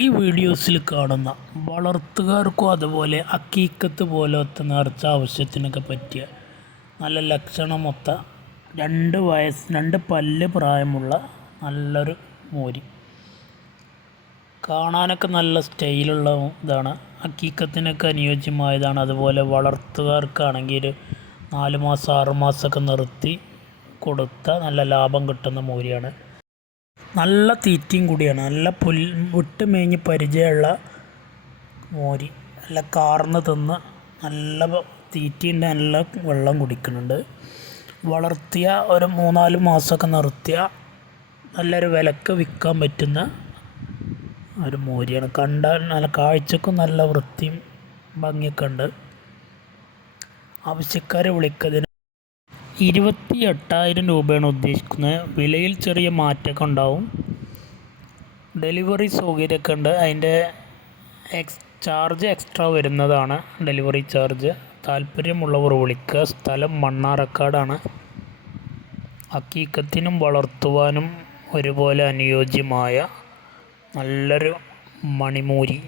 ഈ വീഡിയോസിൽ കാണുന്ന വളർത്തുകാർക്കും അതുപോലെ അക്കീക്കത്ത് പോലത്തെ നേർച്ച ആവശ്യത്തിനൊക്കെ പറ്റിയ നല്ല ലക്ഷണമൊത്ത 2 പല്ല് പ്രായമുള്ള നല്ലൊരു മോരി. കാണാനൊക്കെ നല്ല സ്റ്റൈലുള്ള ഇതാണ്. അക്കീക്കത്തിനൊക്കെ അനുയോജ്യമായതാണ്. അതുപോലെ വളർത്തുകാർക്കാണെങ്കിൽ 4 മാസം 6 മാസമൊക്കെ നിർത്തി കൊടുത്ത നല്ല ലാഭം കിട്ടുന്ന മോരിയാണ്. നല്ല തീറ്റയും കൂടിയാണ്. നല്ല വിട്ട് മേഞ്ഞ് പരിചയമുള്ള മോരി. നല്ല കാർന്ന് തിന്ന് നല്ല തീറ്റയുണ്ട്, നല്ല വെള്ളം കുടിക്കുന്നുണ്ട്. വളർത്തിയ ഒരു 3-4 മാസമൊക്കെ നിർത്തിയ നല്ലൊരു വിലക്ക് വിൽക്കാൻ പറ്റുന്ന ഒരു മോരിയാണ്. കണ്ടാൽ നല്ല കാഴ്ചക്കും നല്ല വൃത്തിയും ഭംഗിയൊക്കെ ഉണ്ട്. ആവശ്യക്കാരെ വിളിക്കുന്നതിന് 28,000 രൂപയാണ് ഉദ്ദേശിക്കുന്നത്. വിലയിൽ ചെറിയ മാറ്റമൊക്കെ ഉണ്ടാവും. ഡെലിവറി സൗകര്യമൊക്കെ ഉണ്ട്. അതിൻ്റെ ചാർജ് എക്സ്ട്രാ വരുന്നതാണ്, ഡെലിവറി ചാർജ്. താല്പര്യമുള്ളവർ വിളിക്കുക. സ്ഥലം മണ്ണാർക്കാടാണ്. അക്കീക്കത്തിനും വളർത്തുവാനും ഒരുപോലെ അനുയോജ്യമായ നല്ലൊരു മണിമൂരി.